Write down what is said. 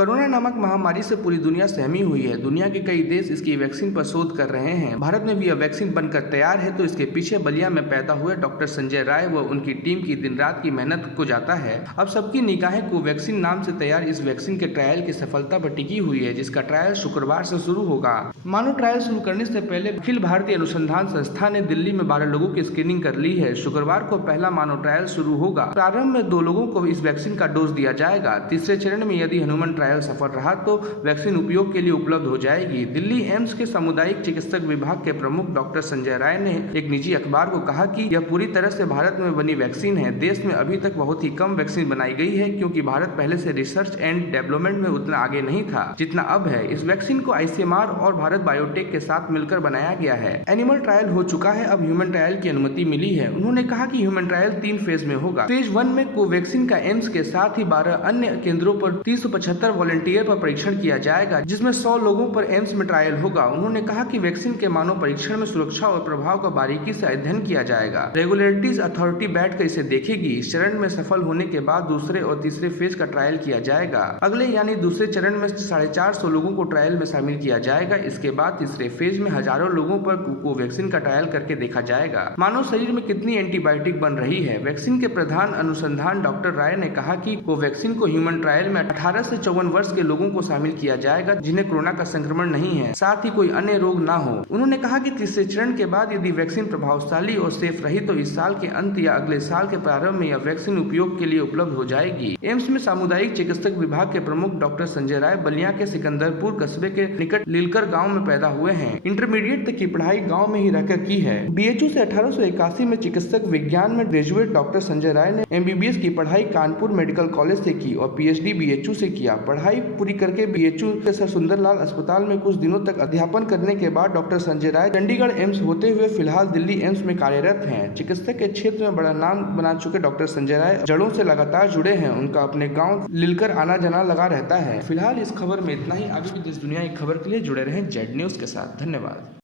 Corona नामक महामारी से पूरी दुनिया सहमी हुई है। दुनिया के कई देश इसकी वैक्सीन पर शोध कर रहे हैं। भारत में भी यह वैक्सीन बनकर तैयार है, तो इसके पीछे बलिया में पैदा हुए डॉक्टर संजय राय व उनकी टीम की दिन रात की मेहनत को जाता है। अब सबकी निगाहें कोवैक्सीन नाम से तैयार इस वैक्सीन के ट्रायल की सफलता पर टिकी हुई है, जिसका ट्रायल शुक्रवार से शुरू होगा। मानो ट्रायल शुरू करने से पहले अखिल भारतीय अनुसंधान संस्थान ने दिल्ली में 12 लोगों की स्क्रीनिंग कर ली है। शुक्रवार को पहला मानो ट्रायल शुरू होगा। प्रारंभ में 2 लोगों को इस वैक्सीन का डोज दिया जाएगा। तीसरे चरण में यदि ह्यूमन ट्रायल सफल रहा तो वैक्सीन उपयोग के लिए उपलब्ध हो जाएगी। दिल्ली एम्स के सामुदायिक चिकित्सक विभाग के प्रमुख डॉक्टर संजय राय ने एक निजी अखबार को कहा कि यह पूरी तरह से भारत में बनी वैक्सीन है। देश में अभी तक बहुत ही कम वैक्सीन बनाई गई है, क्योंकि भारत पहले से रिसर्च एंड डेवलपमेंट में उतना आगे नहीं था जितना अब है। इस वैक्सीन को आईसीएमआर और भारत बायोटेक के साथ मिलकर बनाया गया है। एनिमल ट्रायल हो चुका है, अब ह्यूमन ट्रायल की अनुमति मिली है। उन्होंने कहा कि ह्यूमन ट्रायल 3 फेज में होगा। फेज 1 में कोवैक्सीन का एम्स के साथ ही 12 अन्य केंद्रों पर 375 वॉलंटियर पर परीक्षण किया जाएगा, जिसमें 100 लोगों पर एम्स में ट्रायल होगा। उन्होंने कहा कि वैक्सीन के मानव परीक्षण में सुरक्षा और प्रभाव का बारीकी से अध्ययन किया जाएगा। रेगुलेटरीज अथॉरिटी बैठकर इसे देखेगी। इस चरण में सफल होने के बाद दूसरे और तीसरे फेज का ट्रायल किया जाएगा। अगले यानी दूसरे चरण में 450 लोगों को ट्रायल में शामिल किया जाएगा। इसके बाद तीसरे फेज में हजारों लोगों पर कोवैक्सीन का ट्रायल करके देखा जाएगा। मानव शरीर में कितनी एंटीबायोटिक बन रही है। वैक्सीन के प्रधान अनुसंधान डॉक्टर राय ने कहा कि कोवैक्सीन को ह्यूमन ट्रायल में 18 से 54 वर्ष के लोगों को शामिल किया जाएगा, जिन्हें कोरोना का संक्रमण नहीं है, साथ ही कोई अन्य रोग ना हो। उन्होंने कहा कि तीसरे चरण के बाद यदि वैक्सीन प्रभावशाली और सेफ रही तो इस साल के अंत या अगले साल के प्रारंभ में यह वैक्सीन उपयोग के लिए उपलब्ध हो जाएगी। एम्स में सामुदायिक चिकित्सक विभाग के प्रमुख डॉक्टर संजय राय बलिया के सिकंदरपुर कस्बे के निकट लीलकर गाँव में पैदा हुए हैं। इंटरमीडिएट तक की पढ़ाई गाँव में ही रहकर की है। बीएचयू से 1881 में चिकित्सक विज्ञान में ग्रेजुएट डॉक्टर संजय राय ने एमबीबीएस की पढ़ाई कानपुर मेडिकल कॉलेज से की और पीएचडी बीएचयू से किया। पढ़ाई पूरी करके बीएचयू के सर सुंदरलाल अस्पताल में कुछ दिनों तक अध्यापन करने के बाद डॉक्टर संजय राय चंडीगढ़ एम्स होते हुए फिलहाल दिल्ली एम्स में कार्यरत हैं। चिकित्सा के क्षेत्र में बड़ा नाम बना चुके डॉक्टर संजय राय जड़ों से लगातार जुड़े हैं। उनका अपने गांव लीलकर आना जाना लगा रहता है। फिलहाल इस खबर में इतना ही। आगे भी देश दुनिया की खबर के लिए जुड़े रहें जेड न्यूज के साथ। धन्यवाद।